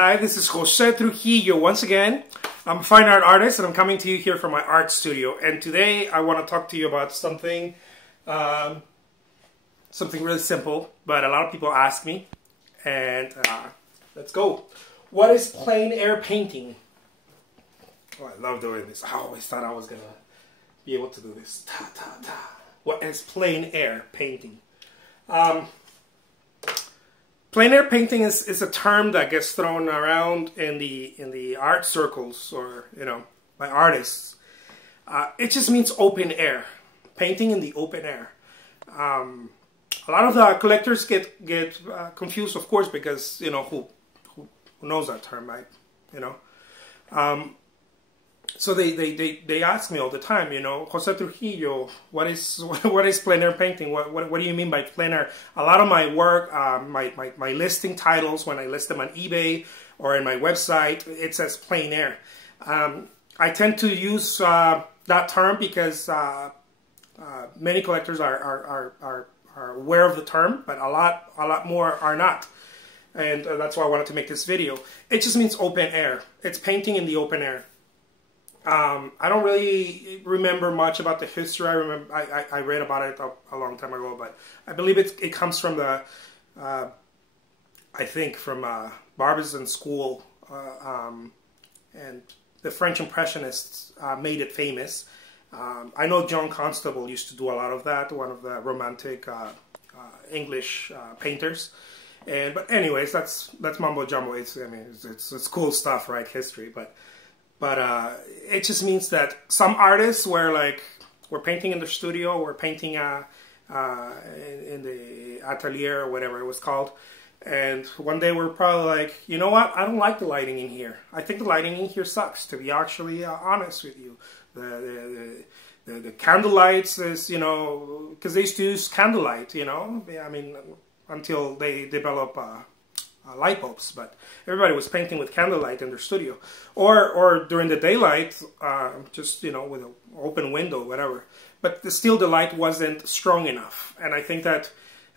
Hi, this is Jose Trujillo once again. I'm a fine art artist and I'm coming to you here from my art studio. And today I want to talk to you about something really simple, but a lot of people ask me. And let's go. What is plein air painting? Oh, I love doing this. I always thought I was going to be able to do this. What is plein air painting? Plein air painting is a term that gets thrown around in the art circles, or by artists. It just means open air, painting in the open air. A lot of the collectors get confused, of course, because who knows that term, right? So they ask me all the time, Jose Trujillo, what is plein air painting? What do you mean by plein air? A lot of my work, my listing titles, when I list them on eBay or in my website, it says plein air. I tend to use that term because many collectors are aware of the term, but a lot more are not. And that's why I wanted to make this video. It just means open air. It's painting in the open air. I don't really remember much about the history. I read about it a long time ago, but I believe it comes from the I think from Barbizon school, and the French Impressionists made it famous. I know John Constable used to do a lot of that, one of the romantic English painters. But anyways, that's mumbo jumbo. It's cool stuff, right? History, but it just means that some artists were painting in the studio, were painting in the atelier or whatever it was called, and one day we're probably like, you know what, I don't like the lighting in here. I think the lighting in here sucks, to be actually honest with you. The candlelights is, because they used to use candlelight, until they develop light bulbs, but everybody was painting with candlelight in their studio, or during the daylight, just with an open window, whatever. But still, the light wasn't strong enough, and I think that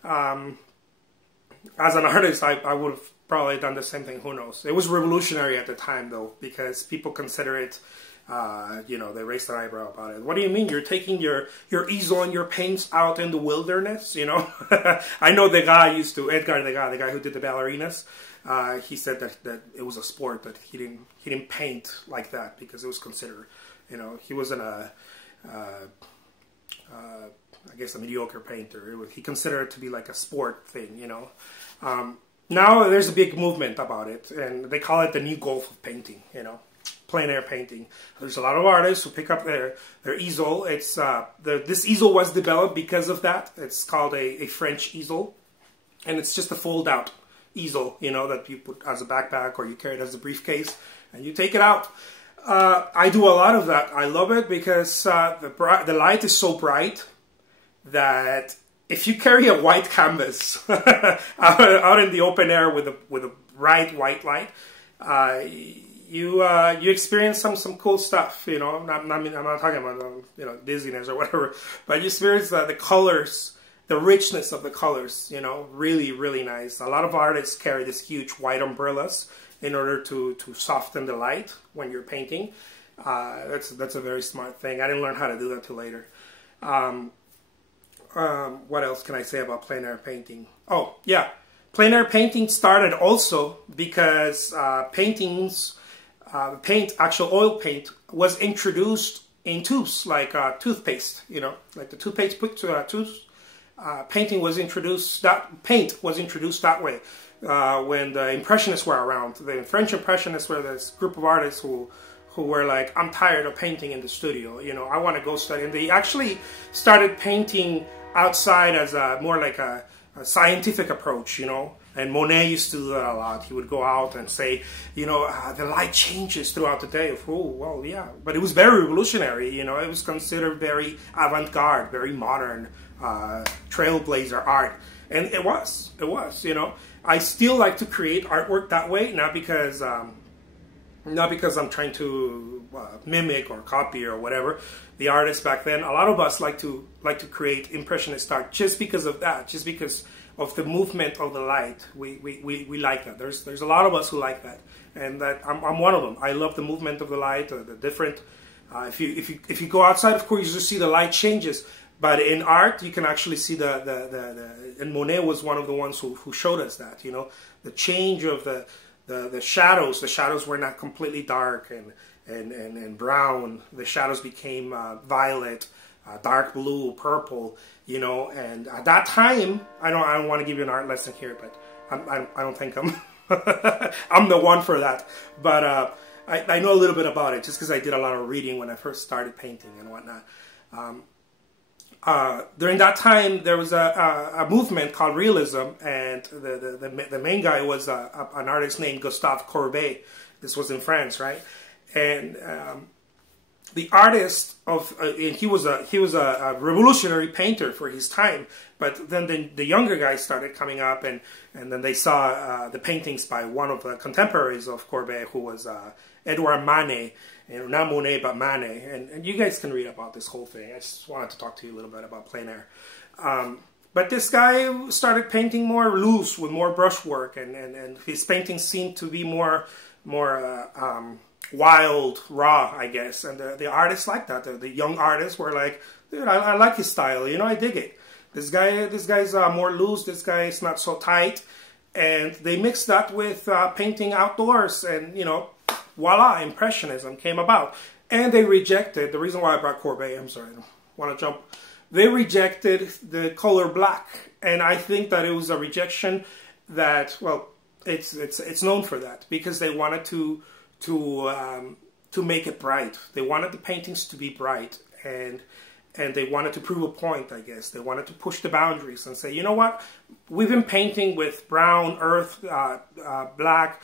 as an artist, I would have probably done the same thing. Who knows? It was revolutionary at the time, though, because people consider it. They raised their eyebrow about it. What do you mean? You're taking your easel and your paints out in the wilderness? I know Edgar Degas, the guy who did the ballerinas. He said that it was a sport, that he didn't paint like that because it was considered, he wasn't I guess a mediocre painter. He considered it to be like a sport thing, Now there's a big movement about it, and they call it the new Gulf of painting, plein air painting. There's a lot of artists who pick up their easel. It's this easel was developed because of that. It's called a French easel, and it's just a fold out easel, that you put as a backpack or you carry it as a briefcase, and you take it out. I do a lot of that. I love it because the light is so bright that if you carry a white canvas out in the open air with a bright white light, you experience some cool stuff. I'm not talking about dizziness or whatever, but you experience the colors, the richness of the colors. Really, really nice. A lot of artists carry these huge white umbrellas in order to soften the light when you're painting. That's a very smart thing. I didn't learn how to do that till later. What else can I say about plein air painting? Oh yeah, plein air painting started also because actual oil paint was introduced in tubes, like toothpaste. Like the toothpaste put to a tooth. Paint was introduced that way when the Impressionists were around. The French Impressionists were this group of artists who were like, I'm tired of painting in the studio. I want to go study. And they actually started painting outside as more like a scientific approach. And Monet used to do that a lot. He would go out and say, the light changes throughout the day. Oh, well, yeah. But it was very revolutionary. It was considered very avant-garde, very modern, trailblazer art. And it was. I still like to create artwork that way, not because I'm trying to mimic or copy or whatever the artists back then. A lot of us like to create impressionist art just because of that, just because of the movement of the light. We like that. There's a lot of us who like that, and that I'm one of them. I love the movement of the light, the different. If you go outside, of course, you just see the light changes. But in art, you can actually see and Monet was one of the ones who showed us that, you know, the change of the shadows. The shadows were not completely dark and brown. The shadows became violet, dark blue, purple, you know. And at that time, I don't want to give you an art lesson here, but I don't think I'm I'm the one for that. But I know a little bit about it just because I did a lot of reading when I first started painting and whatnot. During that time, there was a movement called realism, and the main guy was an artist named Gustave Courbet. This was in France, right? And the artist and he was a revolutionary painter for his time. But then the younger guys started coming up, and then they saw the paintings by one of the contemporaries of Courbet, who was Edouard Manet. And not Monet, but Manet. And you guys can read about this whole thing. I just wanted to talk to you a little bit about plein air. But this guy started painting more loose with more brushwork, and his paintings seemed to be more wild, raw, I guess. And the artists liked that. The young artists were like, dude, I like his style. You know, I dig it. This guy's more loose. This guy is not so tight. And they mixed that with painting outdoors, and you know, voila, Impressionism came about. And they rejected, the reason why I brought Courbet, I'm sorry, I don't want to jump. They rejected the color black. And I think that it was a rejection that, well, it's known for that. Because they wanted to make it bright. They wanted the paintings to be bright. And they wanted to prove a point, I guess. They wanted to push the boundaries and say, you know what? We've been painting with brown, earth, black,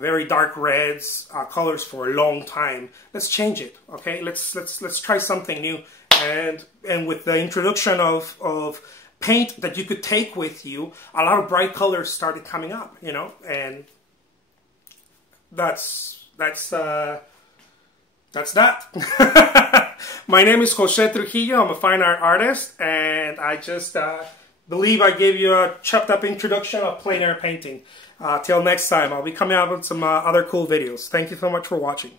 very dark reds, colors for a long time. Let's change it, okay? Let's try something new. And with the introduction of paint that you could take with you, a lot of bright colors started coming up, you know. And that's that. My name is Jose Trujillo. I'm a fine art artist, and I just believe I gave you a chopped up introduction of plein air painting. Till next time, I'll be coming out with some other cool videos. Thank you so much for watching.